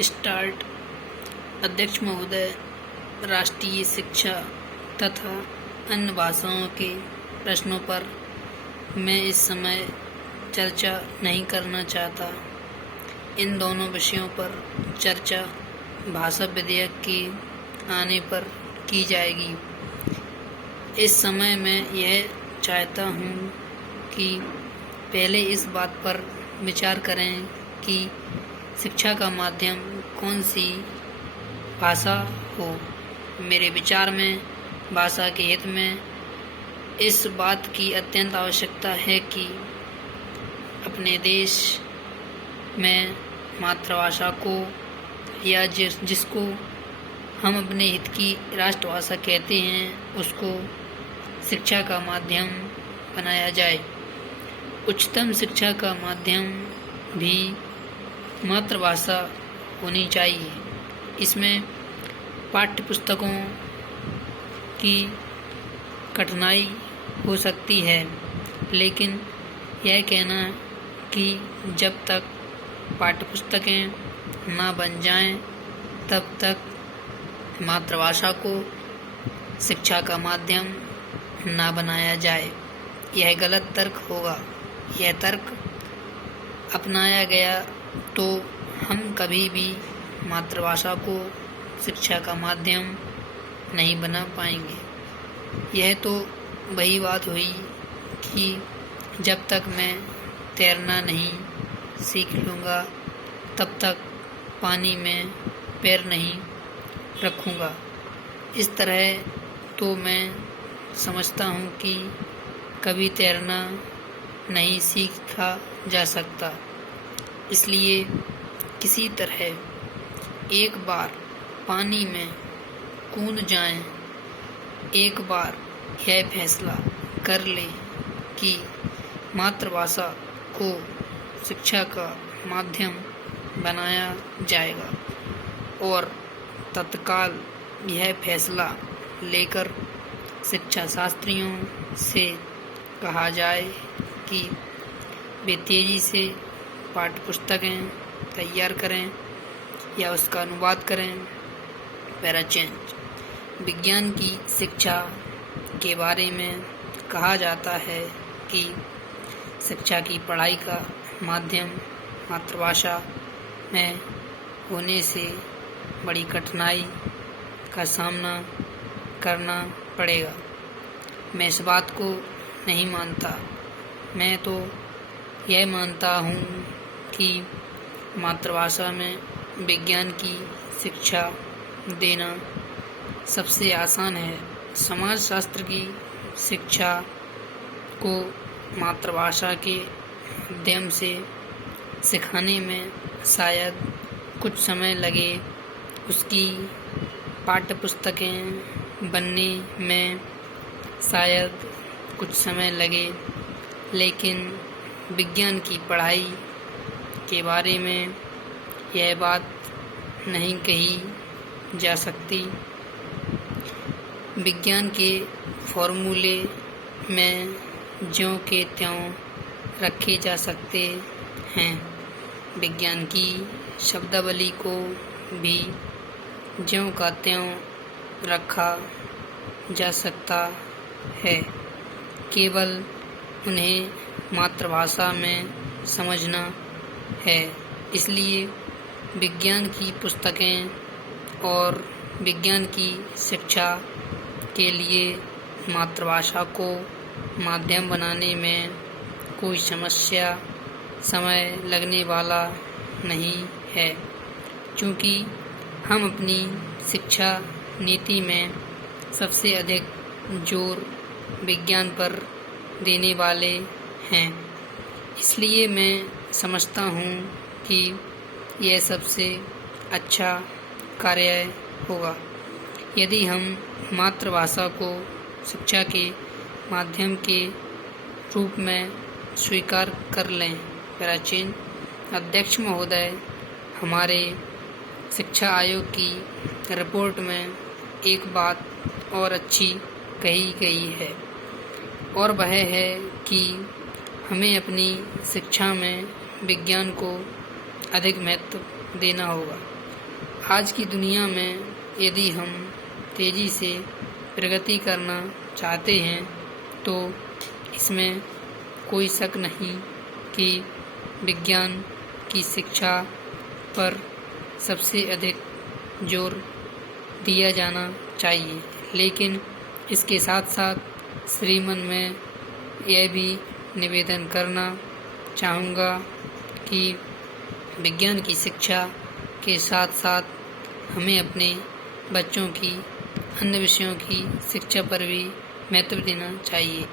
Start. अध्यक्ष महोदय, राष्ट्रीय शिक्षा तथा अन्य भाषाओं के प्रश्नों पर मैं इस समय चर्चा नहीं करना चाहता। इन दोनों विषयों पर चर्चा भाषा विधेयक के आने पर की जाएगी। इस समय मैं यह चाहता हूँ कि पहले इस बात पर विचार करें कि शिक्षा का माध्यम कौन सी भाषा हो। मेरे विचार में भाषा के हित में इस बात की अत्यंत आवश्यकता है कि अपने देश में मातृभाषा को या जिसको हम अपने हित की राष्ट्रभाषा कहते हैं उसको शिक्षा का माध्यम बनाया जाए। उच्चतम शिक्षा का माध्यम भी मातृभाषा होनी चाहिए। इसमें पाठ्य पुस्तकों की कठिनाई हो सकती है, लेकिन यह कहना कि जब तक पाठ्य पुस्तकें ना बन जाएं तब तक मातृभाषा को शिक्षा का माध्यम ना बनाया जाए, यह गलत तर्क होगा। यह तर्क अपनाया गया तो हम कभी भी मातृभाषा को शिक्षा का माध्यम नहीं बना पाएंगे। यह तो वही बात हुई कि जब तक मैं तैरना नहीं सीख लूँगा तब तक पानी में पैर नहीं रखूँगा। इस तरह तो मैं समझता हूँ कि कभी तैरना नहीं सीखा जा सकता। इसलिए किसी तरह एक बार पानी में कूद जाएं, एक बार यह फैसला कर लें कि मातृभाषा को शिक्षा का माध्यम बनाया जाएगा और तत्काल यह फैसला लेकर शिक्षा शास्त्रियों से कहा जाए कि वे तेज़ी से पाठ्य पुस्तकें तैयार करें या उसका अनुवाद करें। Para change. विज्ञान की शिक्षा के बारे में कहा जाता है कि शिक्षा की पढ़ाई का माध्यम मातृभाषा में होने से बड़ी कठिनाई का सामना करना पड़ेगा। मैं इस बात को नहीं मानता। मैं तो यह मानता हूँ कि मातृभाषा में विज्ञान की शिक्षा देना सबसे आसान है। समाजशास्त्र की शिक्षा को मातृभाषा के माध्यम से सिखाने में शायद कुछ समय लगे, उसकी पाठ्यपुस्तकें बनने में शायद कुछ समय लगे, लेकिन विज्ञान की पढ़ाई के बारे में यह बात नहीं कही जा सकती। विज्ञान के फॉर्मूले में ज्यों के त्यों रखे जा सकते हैं। विज्ञान की शब्दावली को भी ज्यों का त्यों रखा जा सकता है, केवल उन्हें मातृभाषा में समझना है। इसलिए विज्ञान की पुस्तकें और विज्ञान की शिक्षा के लिए मातृभाषा को माध्यम बनाने में कोई समस्या समय लगने वाला नहीं है, क्योंकि हम अपनी शिक्षा नीति में सबसे अधिक जोर विज्ञान पर देने वाले हैं। इसलिए मैं समझता हूँ कि यह सबसे अच्छा कार्य होगा यदि हम मातृभाषा को शिक्षा के माध्यम के रूप में स्वीकार कर लें। प्राचीन अध्यक्ष महोदय, हमारे शिक्षा आयोग की रिपोर्ट में एक बात और अच्छी कही गई है, और वह है कि हमें अपनी शिक्षा में विज्ञान को अधिक महत्व देना होगा। आज की दुनिया में यदि हम तेज़ी से प्रगति करना चाहते हैं तो इसमें कोई शक नहीं कि विज्ञान की शिक्षा पर सबसे अधिक जोर दिया जाना चाहिए। लेकिन इसके साथ साथ श्रीमन में यह भी निवेदन करना चाहूँगा कि विज्ञान की शिक्षा के साथ साथ हमें अपने बच्चों की अन्य विषयों की शिक्षा पर भी महत्व देना चाहिए।